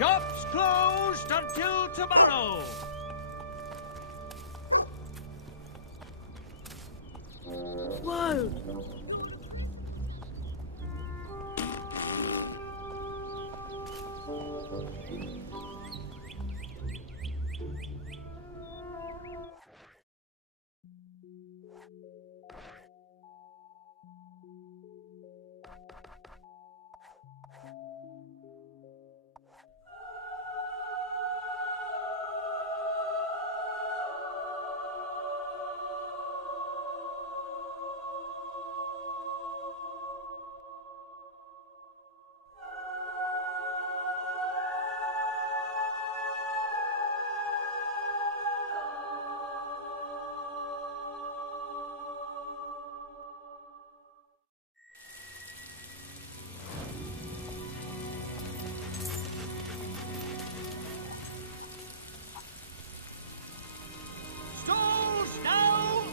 Shops closed until tomorrow. Whoa!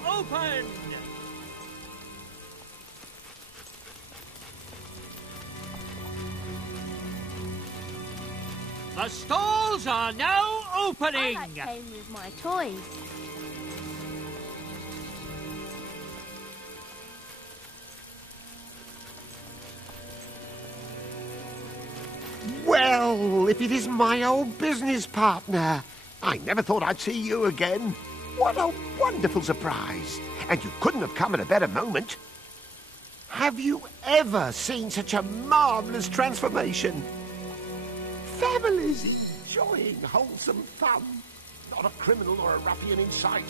Open! The stalls are now opening! I like playing with my toys. Well, if it is my old business partner. I never thought I'd see you again. What a wonderful surprise. And you couldn't have come at a better moment. Have you ever seen such a marvellous transformation? Families enjoying wholesome fun. Not a criminal or a ruffian in sight.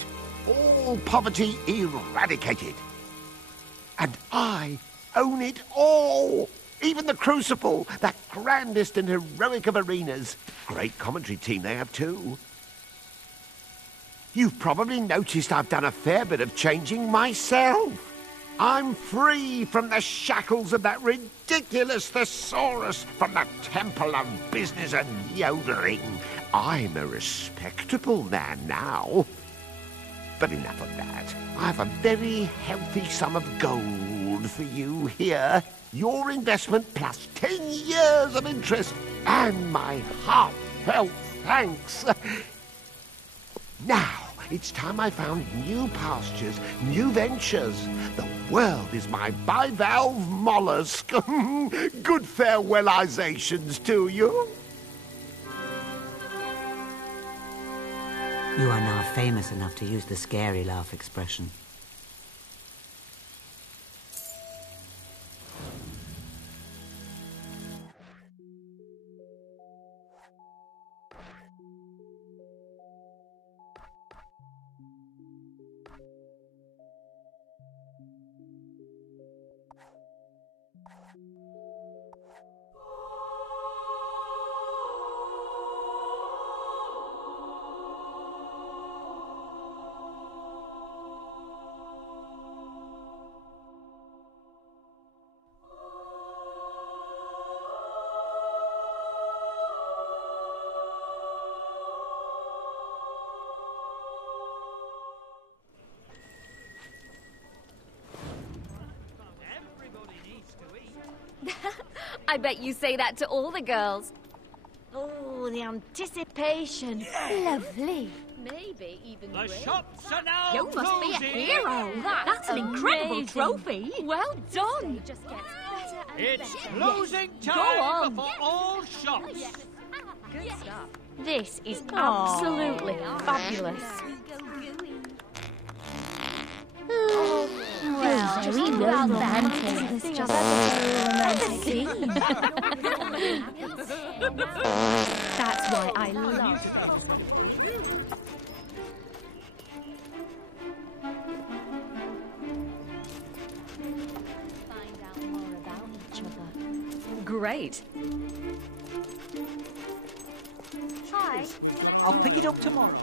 All poverty eradicated. And I own it all. Even the Crucible, that grandest and heroic of arenas. Great commentary team they have too. You've probably noticed I've done a fair bit of changing myself. I'm free from the shackles of that ridiculous thesaurus from the temple of business and yodeling. I'm a respectable man now. But enough of that. I have a very healthy sum of gold for you here. Your investment plus 10 years of interest and my heartfelt thanks. Now, it's time I found new pastures, new ventures. The world is my bivalve mollusk. Good farewellizations to you. You are now famous enough to use the scary laugh expression. I bet you say that to all the girls. Oh, the anticipation. Lovely. Maybe even The great. shops are now You must be a closing. hero. That's an incredible amazing. trophy. Well done. It just gets better and It's better. closing Go time on. for all shops. Good stuff. This is absolutely fabulous. Well, Just very love romantic. that. It's just so romantic. That's why I love it. Find out more about each other. Great. Hi. I'll pick it up tomorrow.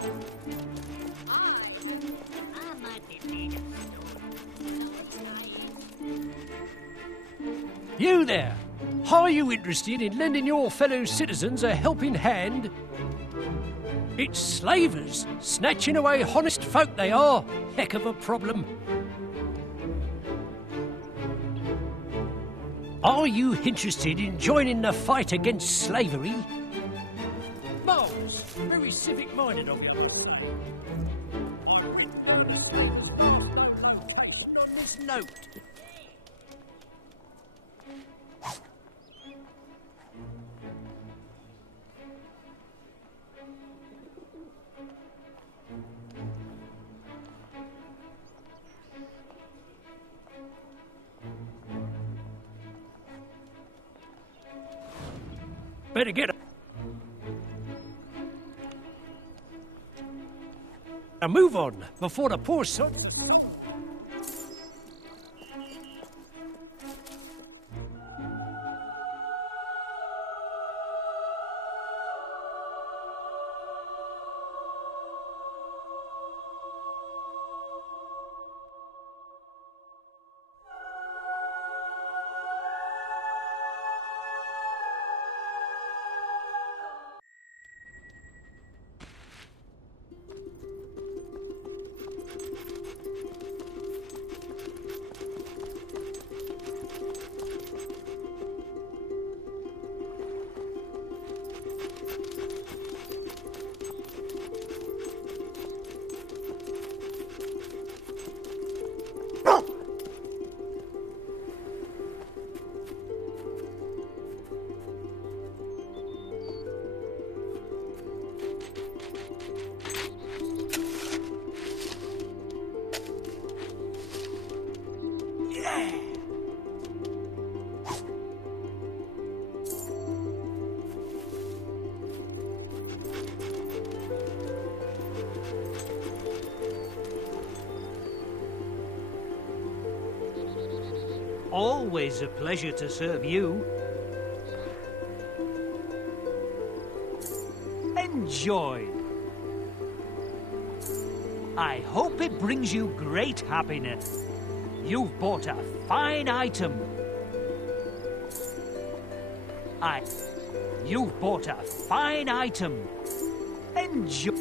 You there! Are you interested in lending your fellow citizens a helping hand? It's slavers, snatching away honest folk they are. Heck of a problem. Are you interested in joining the fight against slavery? Very civic-minded of you. I've written down the city's location on this note. Better get it. Now move on before the poor sods. Always a pleasure to serve you. Enjoy. I hope it brings you great happiness. You've bought a fine item. You've bought a fine item. Enjoy.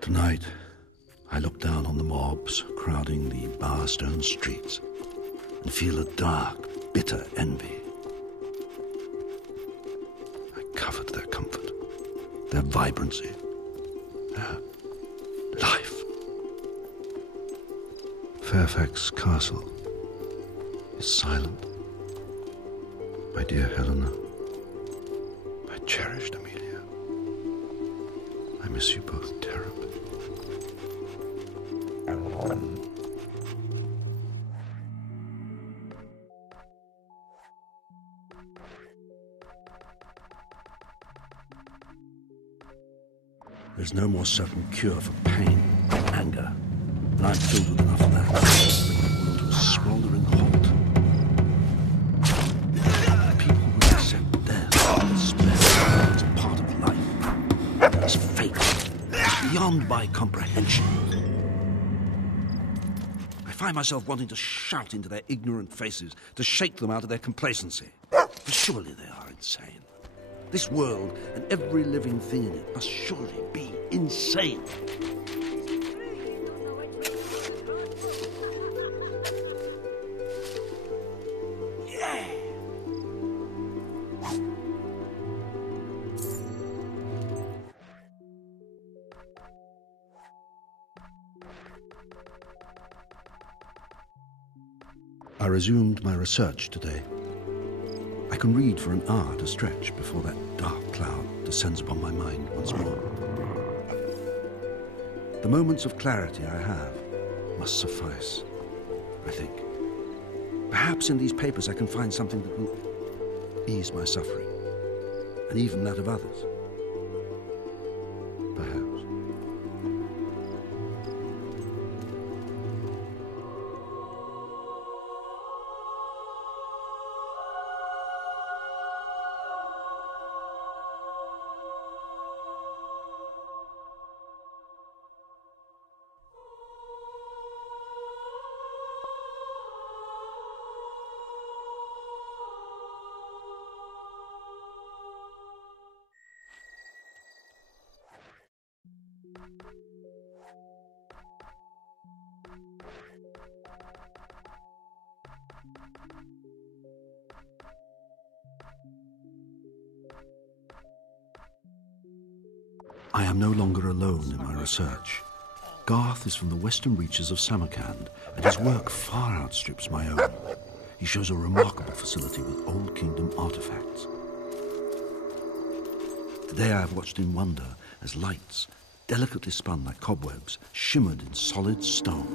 Tonight, I look down on the mobs crowding the bar-stone streets and feel a dark, bitter envy. I covet their comfort, their vibrancy, their life. Fairfax Castle is silent. My dear Helena, my cherished Amelia, I miss you both terribly. There's no more certain cure for pain than anger, and I'm filled with enough of that to bring the world to a smoldering halt. People will accept death and despair as part of life. beyond my comprehension. I find myself wanting to shout into their ignorant faces, to shake them out of their complacency. For surely they are insane. This world and every living thing in it must surely be insane. Yeah! I resumed my research today. I can read for an hour at a stretch before that dark cloud descends upon my mind once more. The moments of clarity I have must suffice, I think. Perhaps in these papers I can find something that will ease my suffering, and even that of others. Perhaps. I am no longer alone in my research. Garth is from the western reaches of Samarkand, and his work far outstrips my own. He shows a remarkable facility with Old Kingdom artifacts. Today I have watched in wonder as lights, delicately spun like cobwebs, shimmered in solid stone.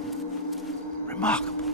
Remarkable.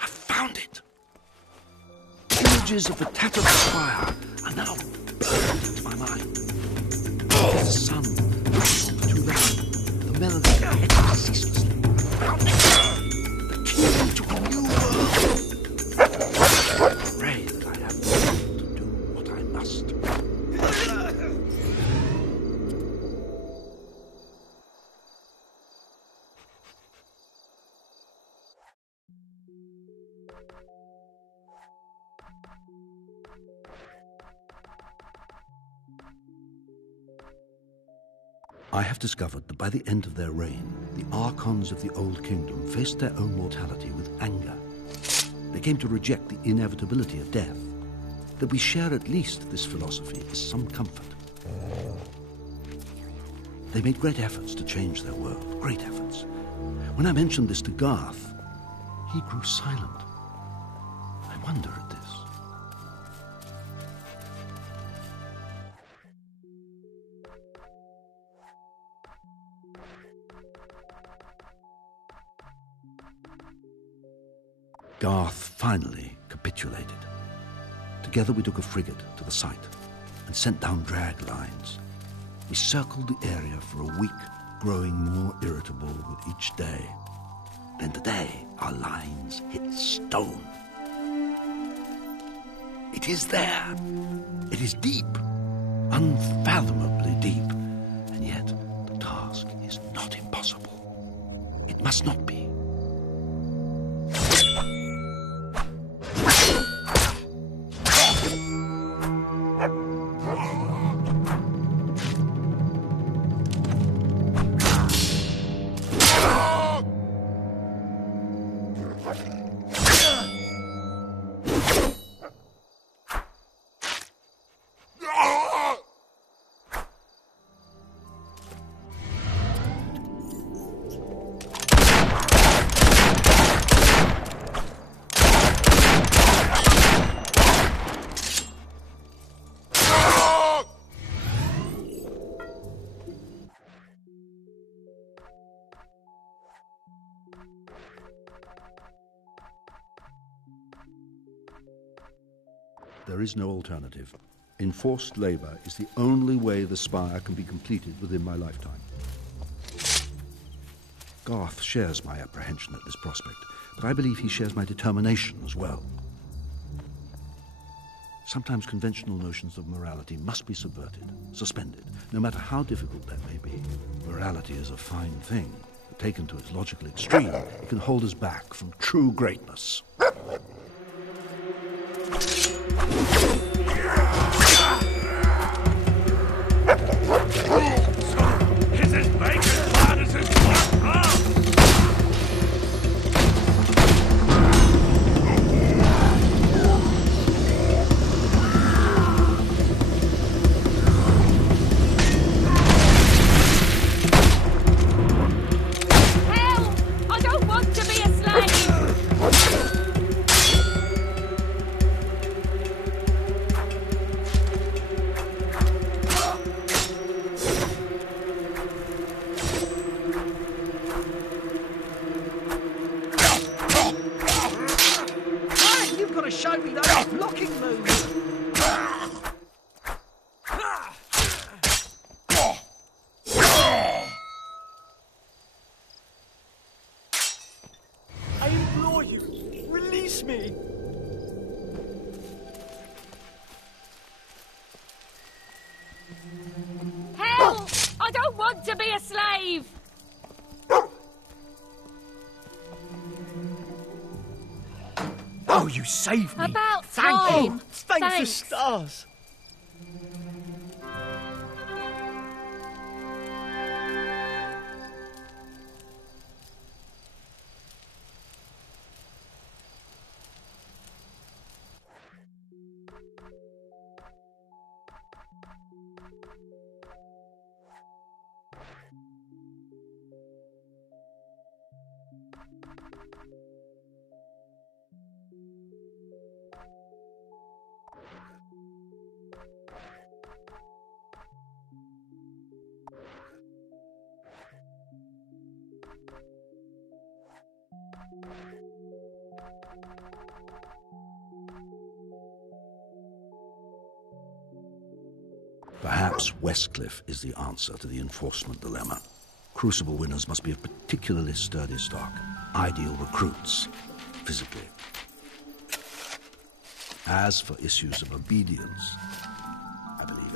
I found it! Images of the tattered spire are now burned into my mind. As the sun rises too rapid, the melody echoes ceaselessly. Found it! The key to a new world! I pray that I have the will to do what I must. I have discovered that by the end of their reign, the Archons of the Old Kingdom faced their own mortality with anger. They came to reject the inevitability of death. That we share at least this philosophy is some comfort. They made great efforts to change their world, great efforts. When I mentioned this to Garth, he grew silent. I wonder at this. Garth finally capitulated. Together we took a frigate to the site and sent down drag lines. We circled the area for a week, growing more irritable with each day. Then today our lines hit stone. It is there. It is deep, unfathomably deep, and yet the task is not impossible. It must not be. There is no alternative. Enforced labor is the only way the spire can be completed within my lifetime. Garth shares my apprehension at this prospect, but I believe he shares my determination as well. Sometimes conventional notions of morality must be subverted, suspended, no matter how difficult that may be. Morality is a fine thing, but taken to its logical extreme, it can hold us back from true greatness. Is as big as bad as his black arm! To be a slave! Oh, you saved me! About Thank time! you! Thank the Thanks. stars! Perhaps Westcliff is the answer to the enforcement dilemma. Crucible winners must be of particularly sturdy stock, ideal recruits, physically. As for issues of obedience, I believe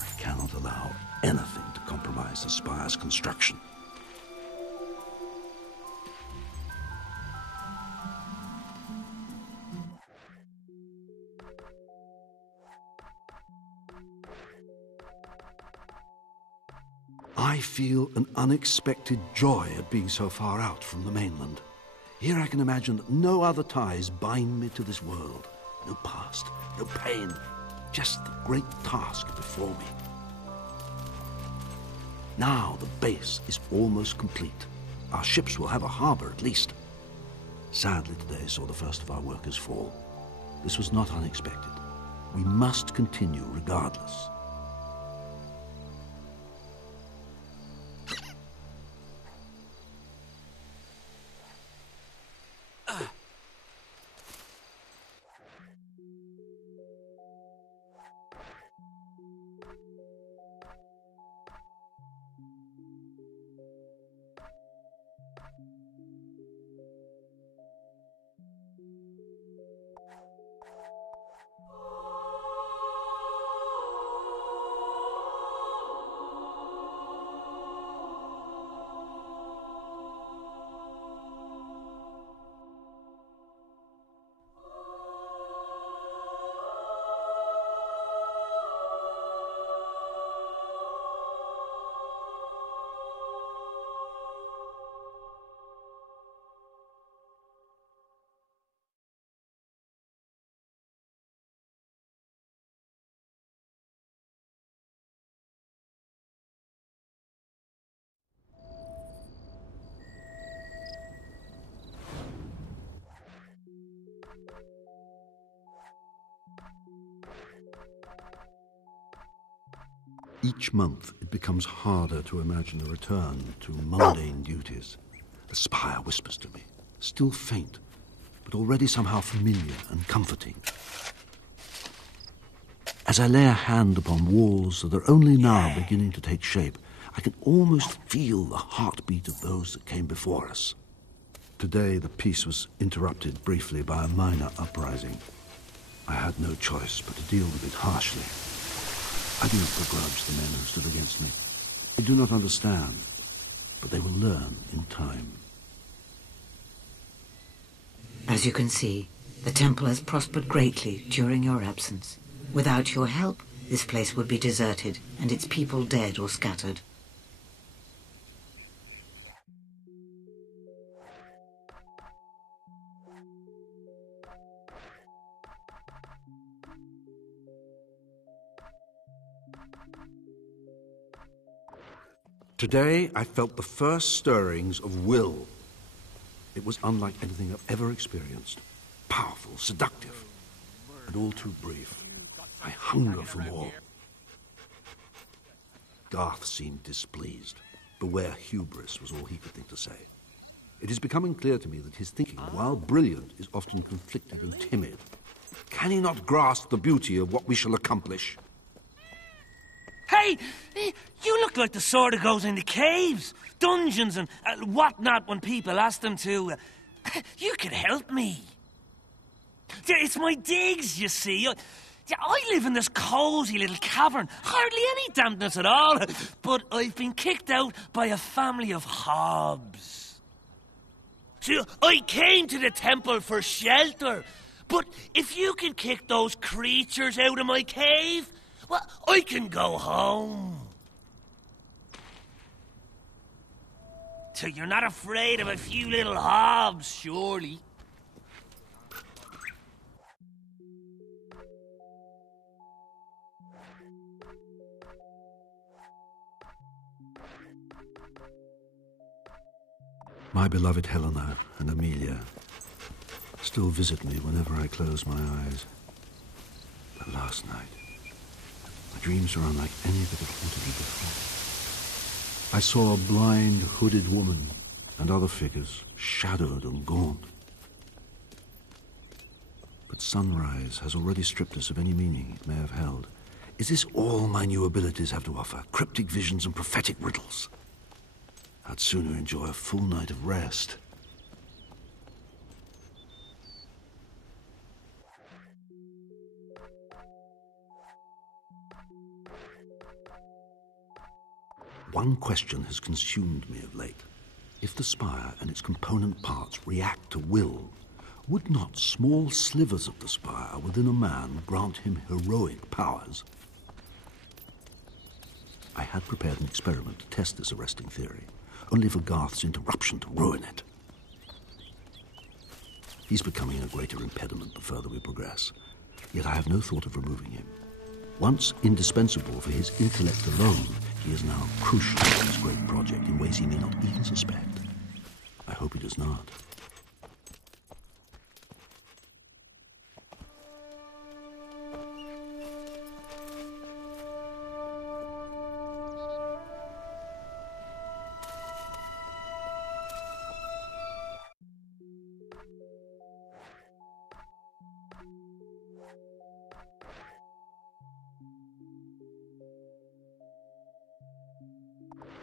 I cannot allow anything to compromise the spire's construction. I feel an unexpected joy at being so far out from the mainland. Here I can imagine that no other ties bind me to this world. No past, no pain, just the great task before me. Now the base is almost complete. Our ships will have a harbor at least. Sadly, today saw the first of our workers fall. This was not unexpected. We must continue regardless. Each month, it becomes harder to imagine a return to mundane duties. The spire whispers to me, still faint, but already somehow familiar and comforting. As I lay a hand upon walls that are only now beginning to take shape, I can almost feel the heartbeat of those that came before us. Today, the peace was interrupted briefly by a minor uprising. I had no choice but to deal with it harshly. I do not begrudge the men who stood against me. They do not understand, but they will learn in time. As you can see, the temple has prospered greatly during your absence. Without your help, this place would be deserted and its people dead or scattered. Today, I felt the first stirrings of will. It was unlike anything I've ever experienced. Powerful, seductive, and all too brief. I hunger for more. Garth seemed displeased. Beware hubris was all he could think to say. It is becoming clear to me that his thinking, while brilliant, is often conflicted and timid. Can he not grasp the beauty of what we shall accomplish? Hey, you look like the sort of goes into caves, dungeons and whatnot when people ask them to. You could help me. It's my digs, you see. I live in this cosy little cavern, hardly any dampness at all, but I've been kicked out by a family of hobs. See, I came to the temple for shelter, but if you can kick those creatures out of my cave, well, I can go home. So you're not afraid of a few little hobs, surely? My beloved Helena and Amelia still visit me whenever I close my eyes. But last night, my dreams were unlike any that had haunted me before. I saw a blind, hooded woman and other figures, shadowed and gaunt. But sunrise has already stripped us of any meaning it may have held. Is this all my new abilities have to offer? Cryptic visions and prophetic riddles? I'd sooner enjoy a full night of rest. One question has consumed me of late. If the spire and its component parts react to will, would not small slivers of the spire within a man grant him heroic powers? I had prepared an experiment to test this arresting theory, only for Garth's interruption to ruin it. He's becoming a greater impediment the further we progress, yet I have no thought of removing him. Once indispensable for his intellect alone, he is now crucial to this great project in ways he may not even suspect. I hope he does not.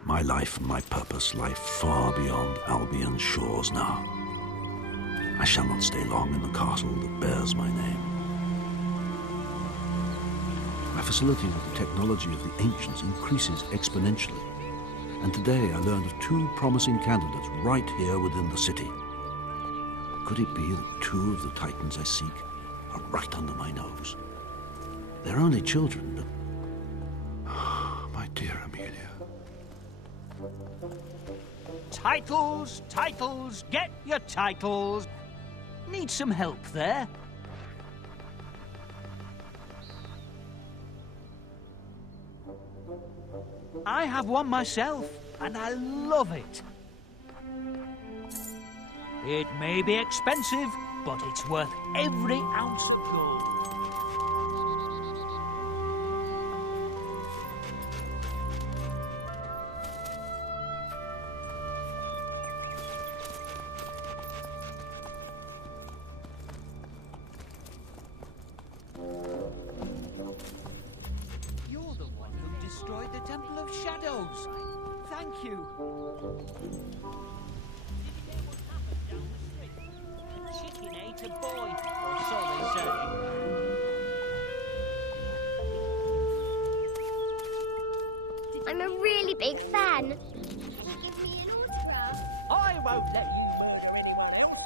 My life and my purpose lie far beyond Albion's shores now. I shall not stay long in the castle that bears my name. My facility with the technology of the ancients increases exponentially, and today I learned of 2 promising candidates right here within the city. Could it be that 2 of the titans I seek are right under my nose? They're only children, but... my dear Amelia. Titles, titles, get your titles. Need some help there? I have one myself, and I love it. It may be expensive, but it's worth every ounce of gold. Thank you. Chicken ate a boy, or so they say. I'm a really big fan. Can you give me an autograph? I won't let you murder anyone else.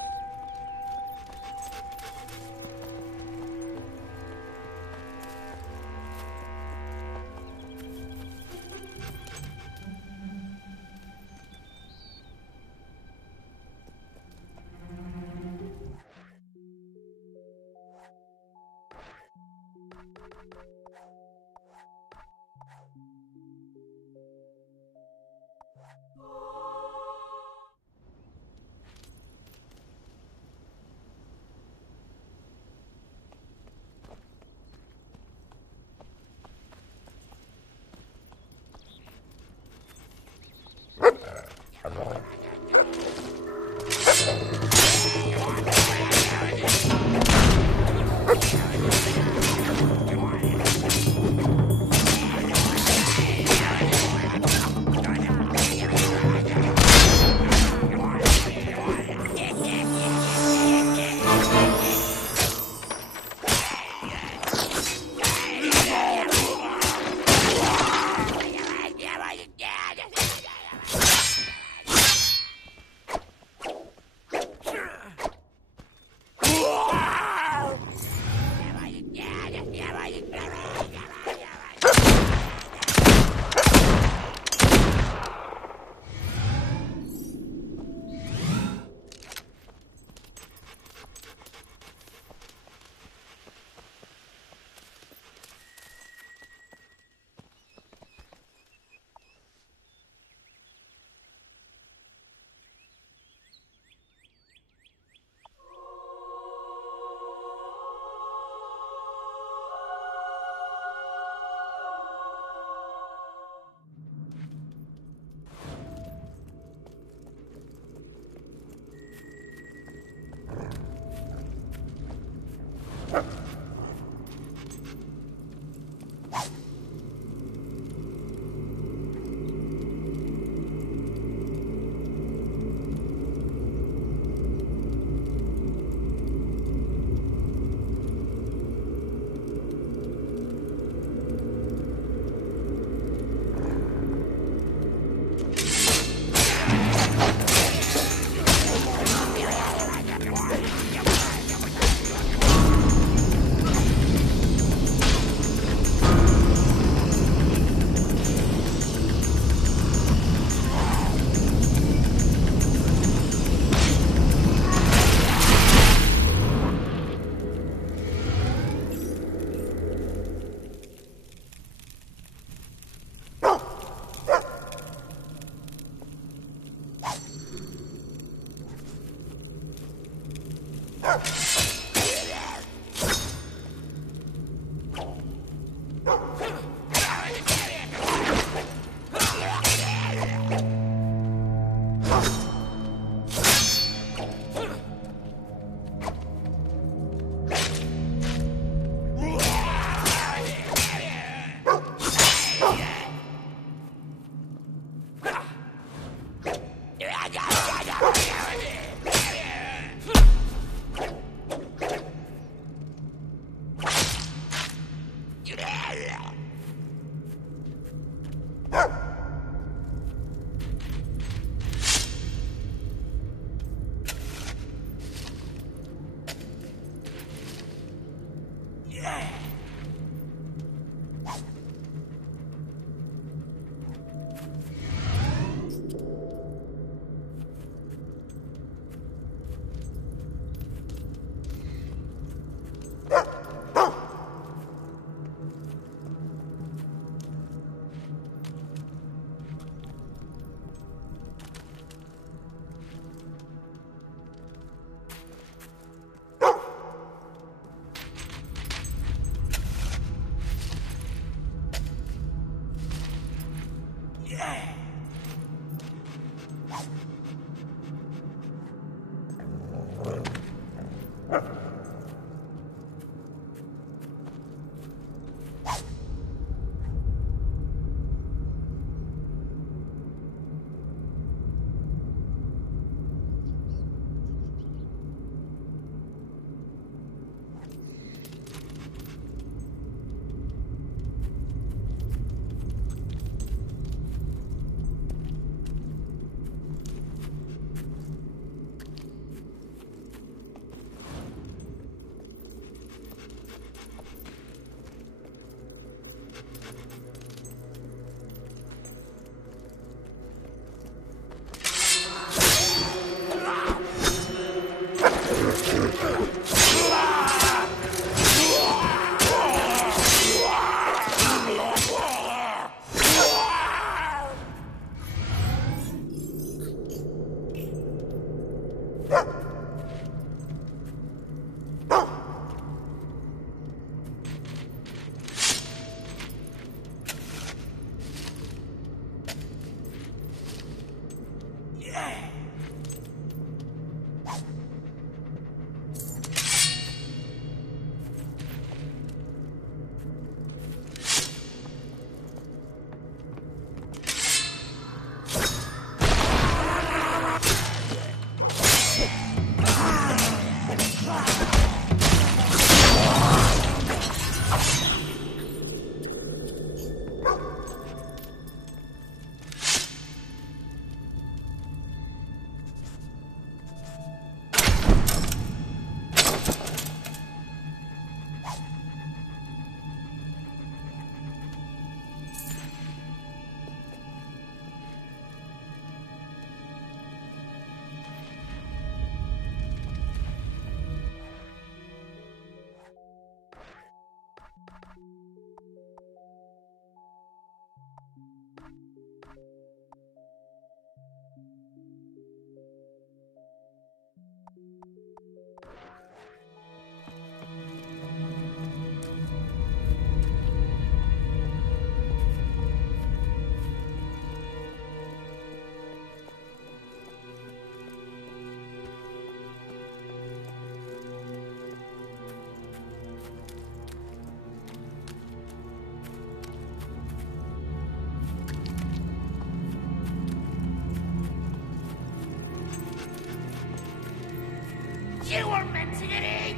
You were meant to get in,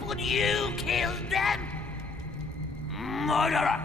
but you killed them! Murderer!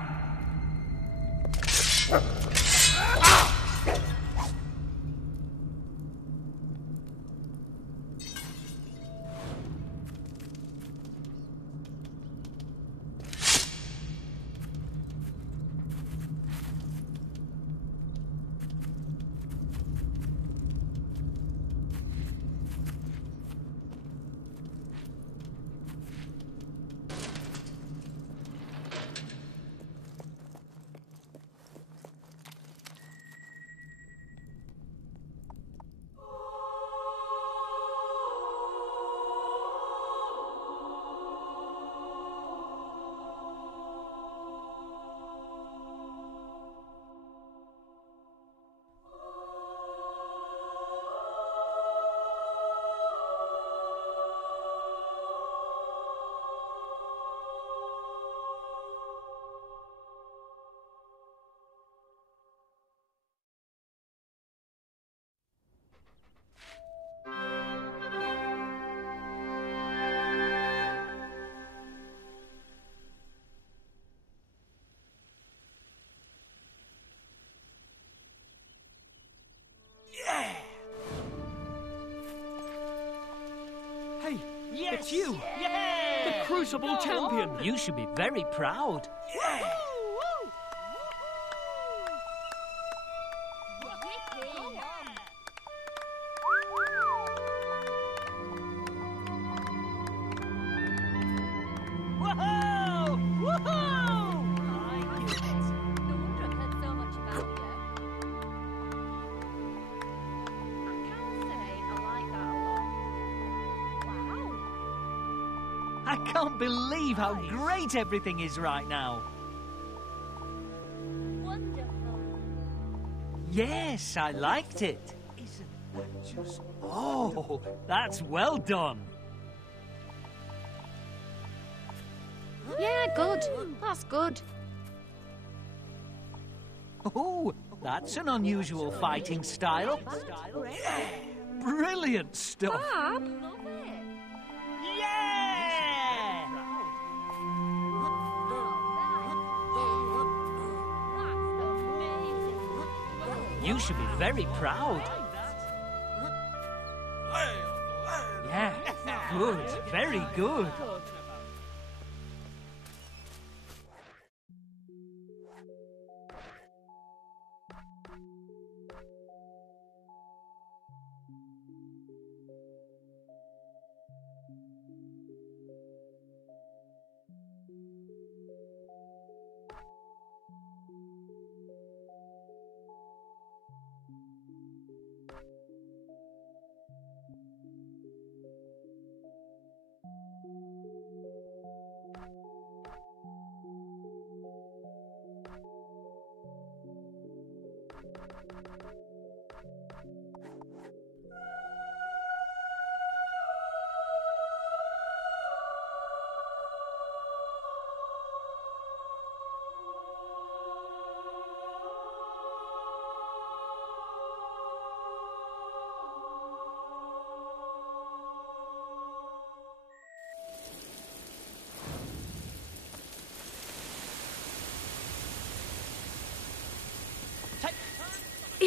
Hey, Yes! it's you! Yeah! The Crucible Champion! You should be very proud. Whoa! Woohoo! I knew it. No wonder I've heard so much about you. I can say I like that a lot. Wow. I can't believe how great everything is right now. Wonderful. Yes, I liked it. Isn't that just... Oh, that's well done. Yeah, good. That's good. Oh, that's an unusual fighting style. Brilliant stuff. Bob? Love it. Yeah! You should be very proud. Yeah, good, very good.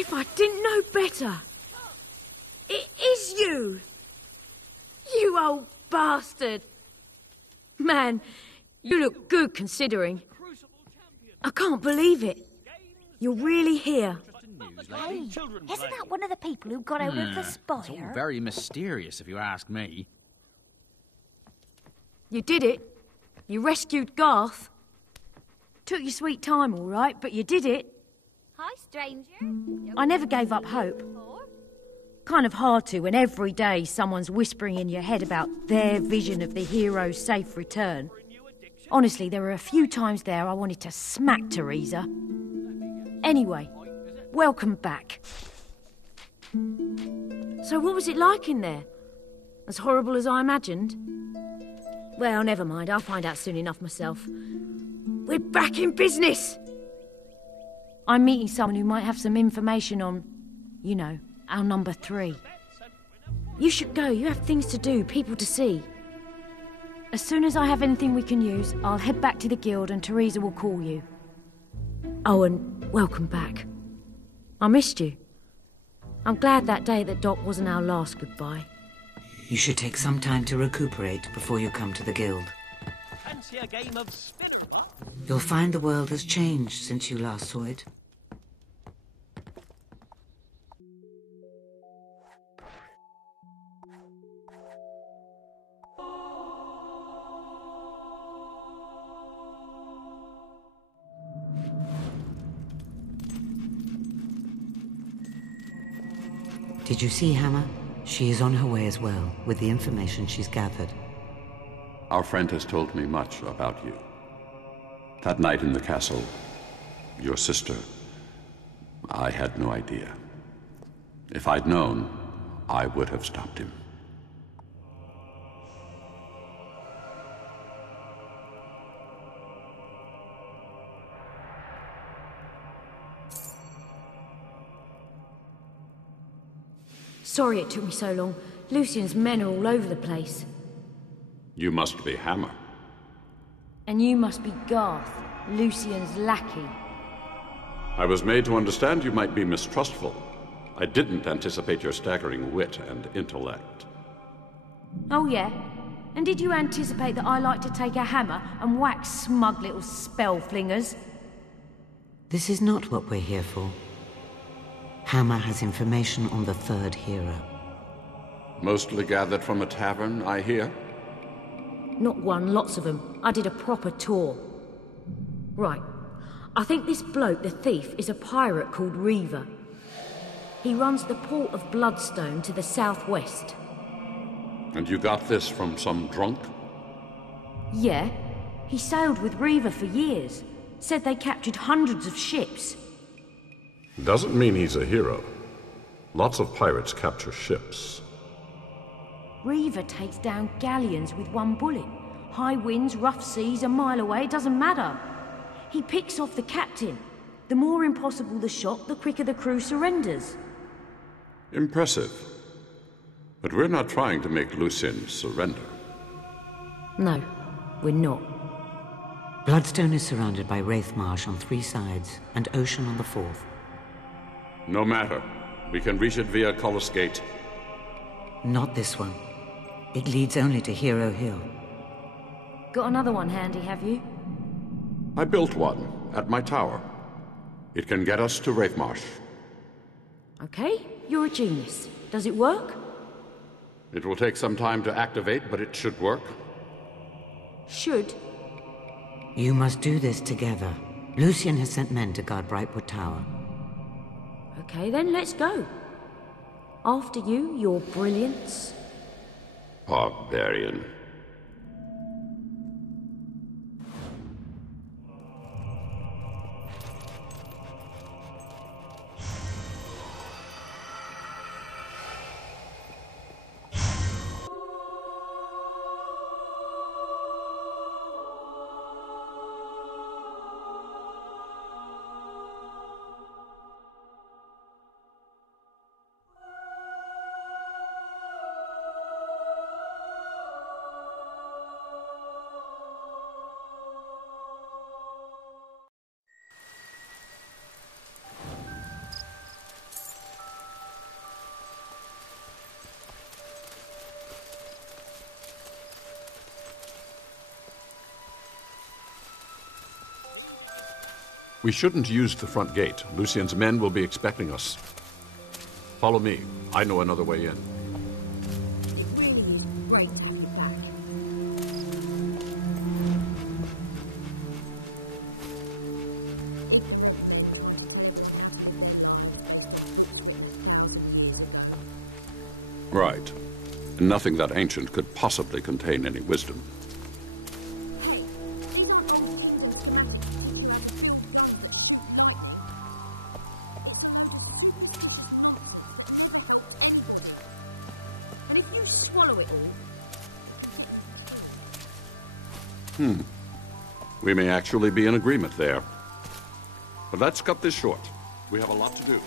if I didn't know better. It is you! You old bastard! Man, you look good considering. I can't believe it. You're really here. Hey, isn't that one of the people who got out of the spire? It's all very mysterious, if you ask me. You did it. You rescued Garth. Took your sweet time, all right, but you did it. Hi, stranger. I never gave up hope. Kind of hard to when every day someone's whispering in your head about their vision of the hero's safe return. Honestly, there were a few times there I wanted to smack Teresa. Anyway, welcome back. So what was it like in there? As horrible as I imagined? Well, never mind, I'll find out soon enough myself. We're back in business! I'm meeting someone who might have some information on, you know, our number 3. You should go, you have things to do, people to see. As soon as I have anything we can use, I'll head back to the guild and Teresa will call you. Oh, and welcome back. I missed you. I'm glad that day at the dock wasn't our last goodbye. You should take some time to recuperate before you come to the guild. Fancy a game of spin? You'll find the world has changed since you last saw it. Did you see Hammer? She is on her way as well, with the information she's gathered. Our friend has told me much about you. That night in the castle, your sister, I had no idea. If I'd known, I would have stopped him. Sorry it took me so long. Lucian's men are all over the place. You must be Hammer. And you must be Garth, Lucian's lackey. I was made to understand you might be mistrustful. I didn't anticipate your staggering wit and intellect. Oh yeah? And did you anticipate that I like to take a hammer and whack smug little spell flingers? This is not what we're here for. Hammer has information on the 3rd hero. Mostly gathered from a tavern, I hear? Not one, lots of them. I did a proper tour. Right. I think this bloke, the thief, is a pirate called Reaver. He runs the port of Bloodstone to the southwest. And you got this from some drunk? Yeah. He sailed with Reaver for years. Said they captured hundreds of ships. Doesn't mean he's a hero. Lots of pirates capture ships. Reaver takes down galleons with one bullet. High winds, rough seas, a mile away, doesn't matter. He picks off the captain. The more impossible the shot, the quicker the crew surrenders. Impressive. But we're not trying to make Lucien surrender. No, we're not. Bloodstone is surrounded by Wraith Marsh on 3 sides, and ocean on the 4th. No matter. We can reach it via Collis Gate. Not this one. It leads only to Hero Hill. Got another one handy, have you? I built one at my tower. It can get us to Wraithmarsh. Okay, you're a genius. Does it work? It will take some time to activate, but it should work. Should? You must do this together. Lucien has sent men to guard Brightwood Tower. Okay, then let's go. After you, your brilliance. Barbarian. We shouldn't use the front gate. Lucien's men will be expecting us. Follow me. I know another way in. It really is great to have you back. Right. Nothing that ancient could possibly contain any wisdom. And if you swallow it all... We may actually be in agreement there. But let's cut this short. We have a lot to do.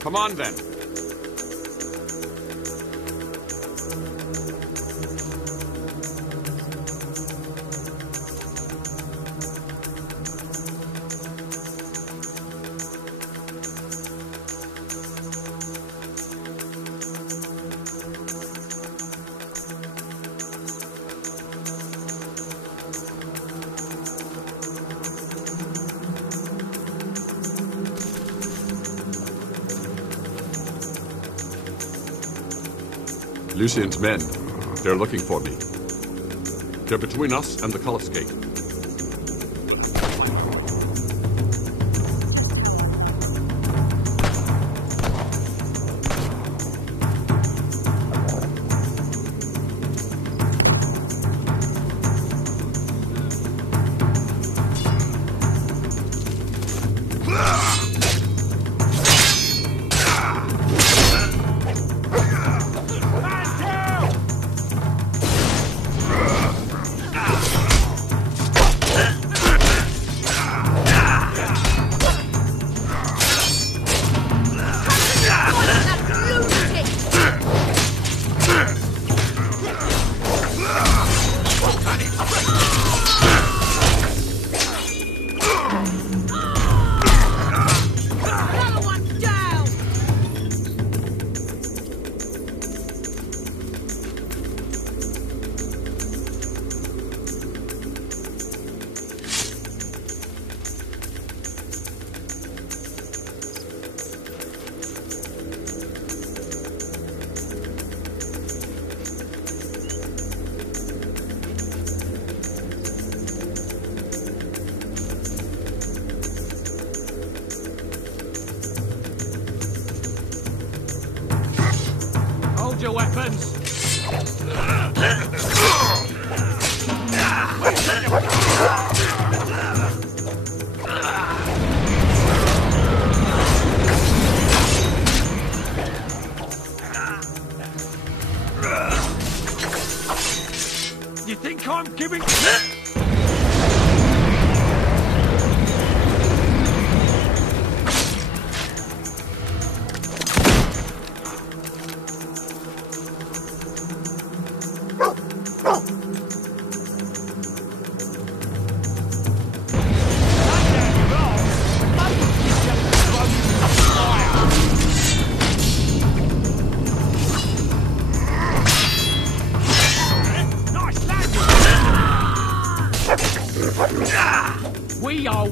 Come on, then. Lucien's men. They're looking for me. They're between us and the Cullis Gate. Your weapons!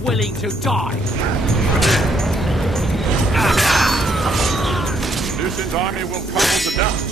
willing to die. Lucian's army will crumble to dust.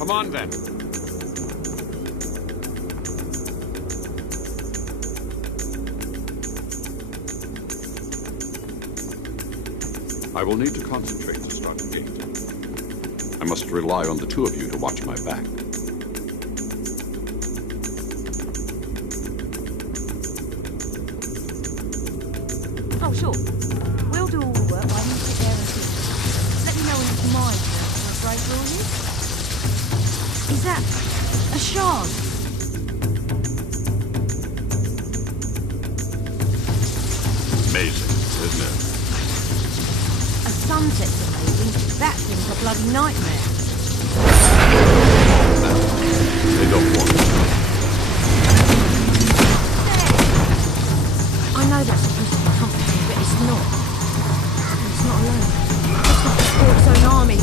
Come on, then. I will need to concentrate to start the gate. I must rely on the two of you to watch my back. Oh, sure. We'll do all the work while you sit there and think. Let me know when it's my turn to break for you. Is that a shard? Amazing, isn't it? A sunset's amazing. That thing's a bloody nightmare. They don't want it. I know that's supposed to be comforting, but it's not. It's not alone. It's not before its own army.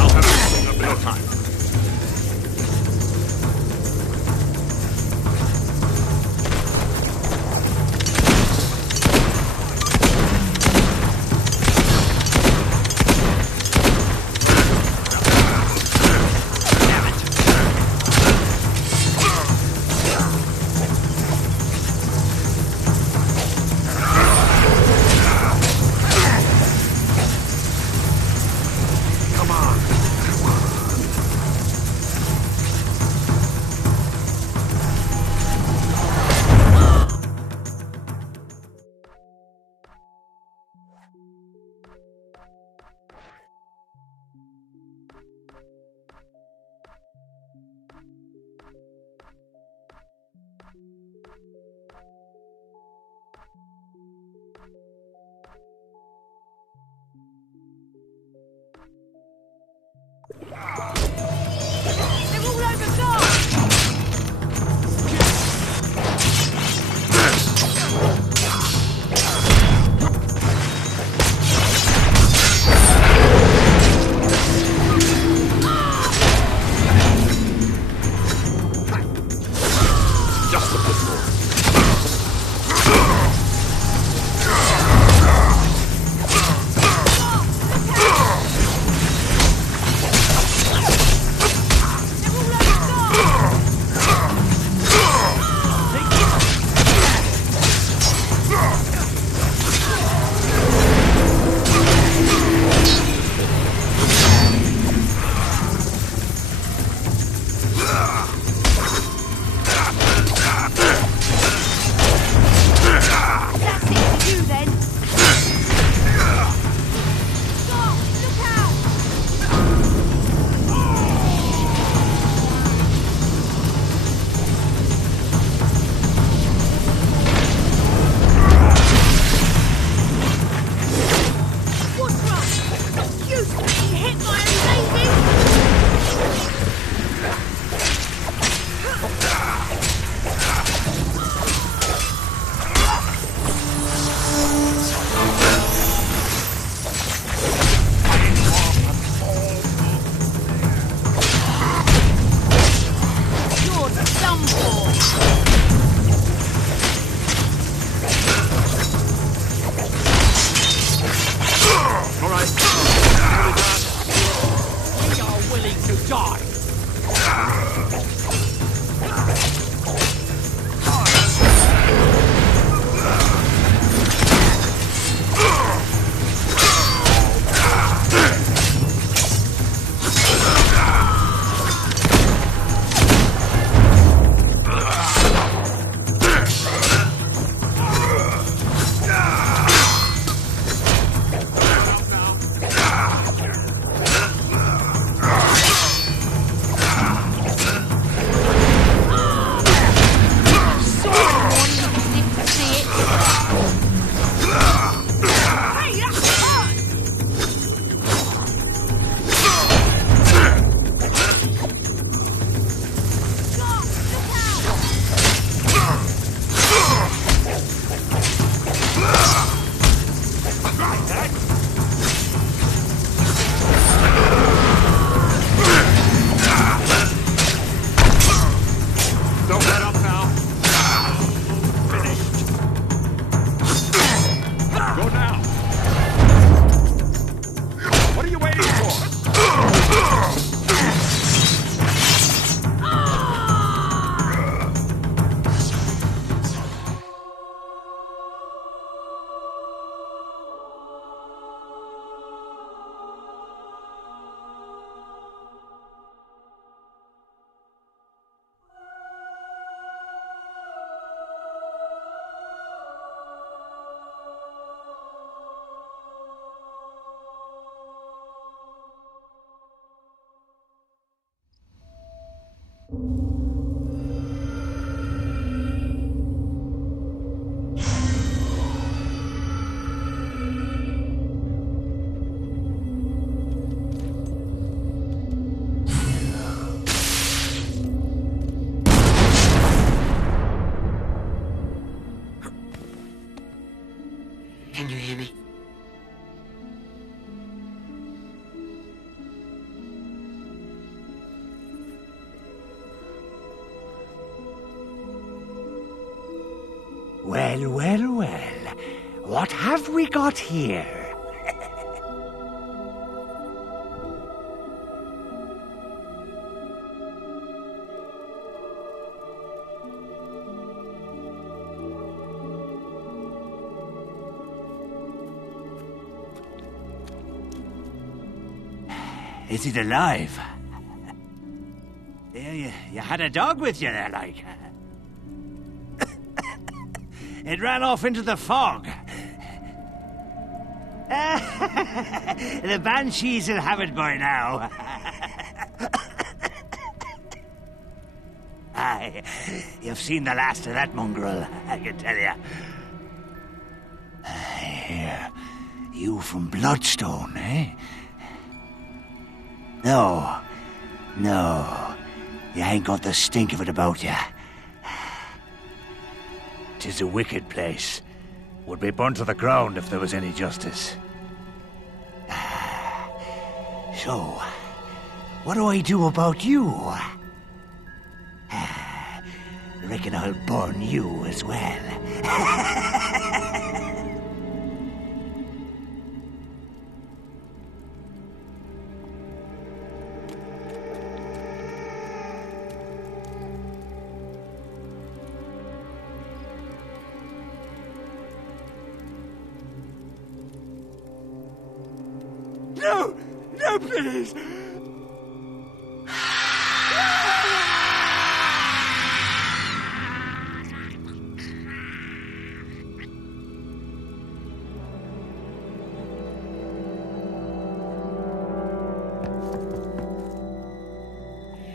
I'll have to up in a Can you hear me? Well, well, well. What have we got here? Is it alive? You had a dog with you there, like. It ran off into the fog. The banshees will have it by now. Aye, you've seen the last of that mongrel, I can tell you. Here, you from Bloodstone, eh? No, you ain't got the stink of it about you. 'Tis a wicked place. Would be burnt to the ground if there was any justice. So, what do I do about you? Reckon I'll burn you as well. No, please!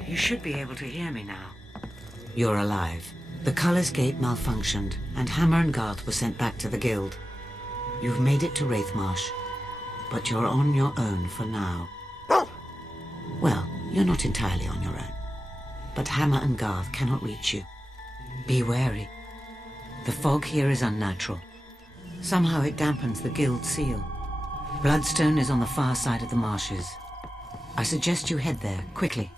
You should be able to hear me now. You're alive. The Culler's Gate malfunctioned, and Hammer and Garth were sent back to the Guild. You've made it to Wraithmarsh, but you're on your own for now. Well, you're not entirely on your own, but Hammer and Garth cannot reach you. Be wary. The fog here is unnatural. Somehow it dampens the Guild seal. Bloodstone is on the far side of the marshes. I suggest you head there, quickly.